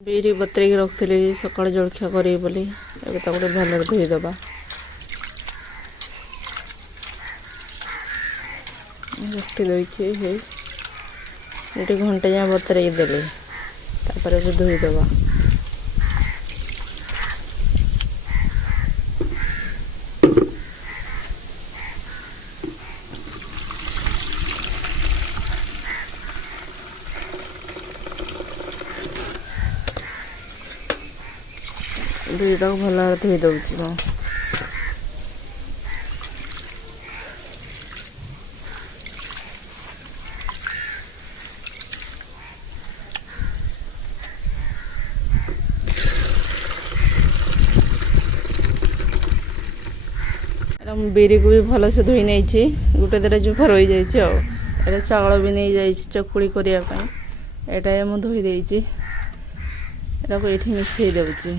ବିରି ବତୁରେଇକି ରଖିଥିଲି ସକାଳେ ଜଳଖିଆ କରିବି ବୋଲି। ଏବେ ତାକୁ ଗୋଟେ ଭଲରେ ଧୋଇଦେବା। ରଖି ଦେଇଛି ହେଇ ଏଠି ଘଣ୍ଟେ ଯାଏଁ ବତୁରେଇକି ଦେଲି, ତାପରେ ଏବେ ଧୋଇଦେବା। ବିରିଟାକୁ ଭଲ ଭାବରେ ଧୋଇ ଦେଉଛି ମୁଁ। ମୁଁ ବିରିକୁ ବି ଭଲସେ ଧୋଇ ନେଇଛି, ଗୋଟେ ଦିଟା ଚୋପା ରହିଯାଇଛି ଆଉ। ଏଇଟା ଚାଉଳ ବି ନେଇଯାଇଛି ଚକୁଳି କରିବା ପାଇଁ। ଏଇଟା ମୁଁ ଧୋଇ ଦେଇଛି, ଏଟାକୁ ଏଇଠି ମିଶାଇ ଦେଉଛି।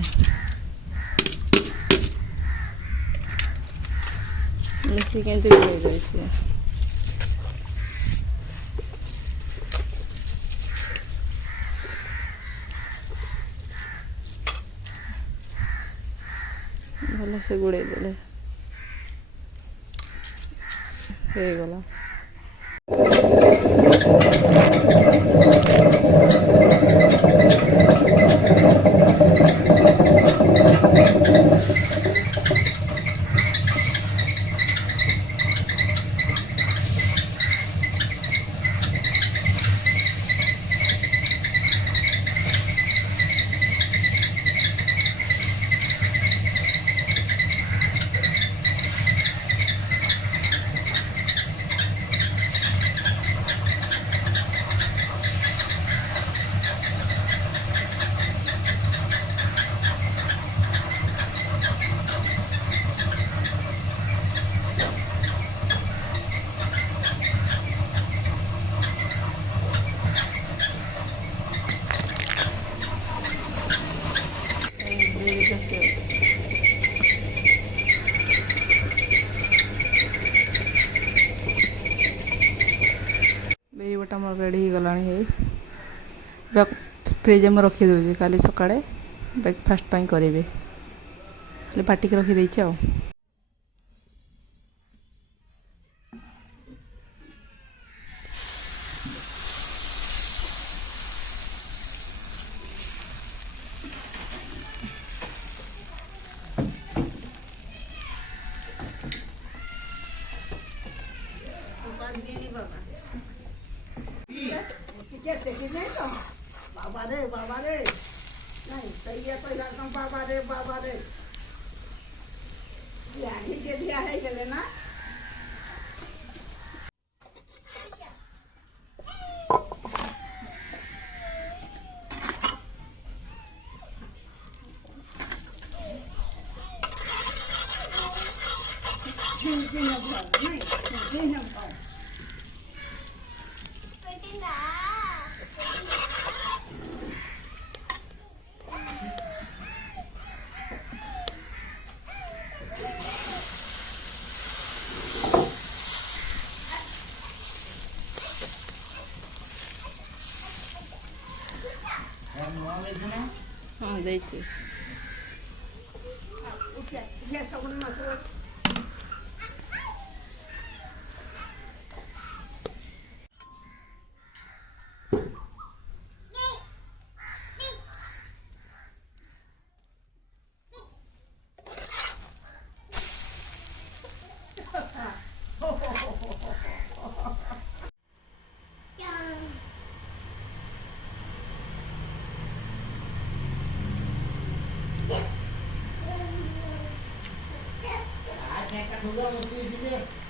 ମିଶିକି କେମିତି ଧୋଇ ଦେଉଛି। ଭଲସେ ଗୋଳେଇ ଦେଲେ ହେଇଗଲା। ବିରି ବଟା ମୋର ରେଡ଼ି ହେଇଗଲାଣି। ହେଇ ଫ୍ରିଜ୍ରେ ମୁଁ ରଖିଦେଉଛି, କାଲି ସକାଳେ ବ୍ରେକ୍ଫାଷ୍ଟ ପାଇଁ କରିବି। ଖାଲି ବାଟିକି ରଖିଦେଇଛି ଆଉ। बाबा रे नहीं सही है तो एकदम बाबा रे यानी के दिया है चले ना हाँ ଦେଇଛି। आज मैं का होगा वो चीज में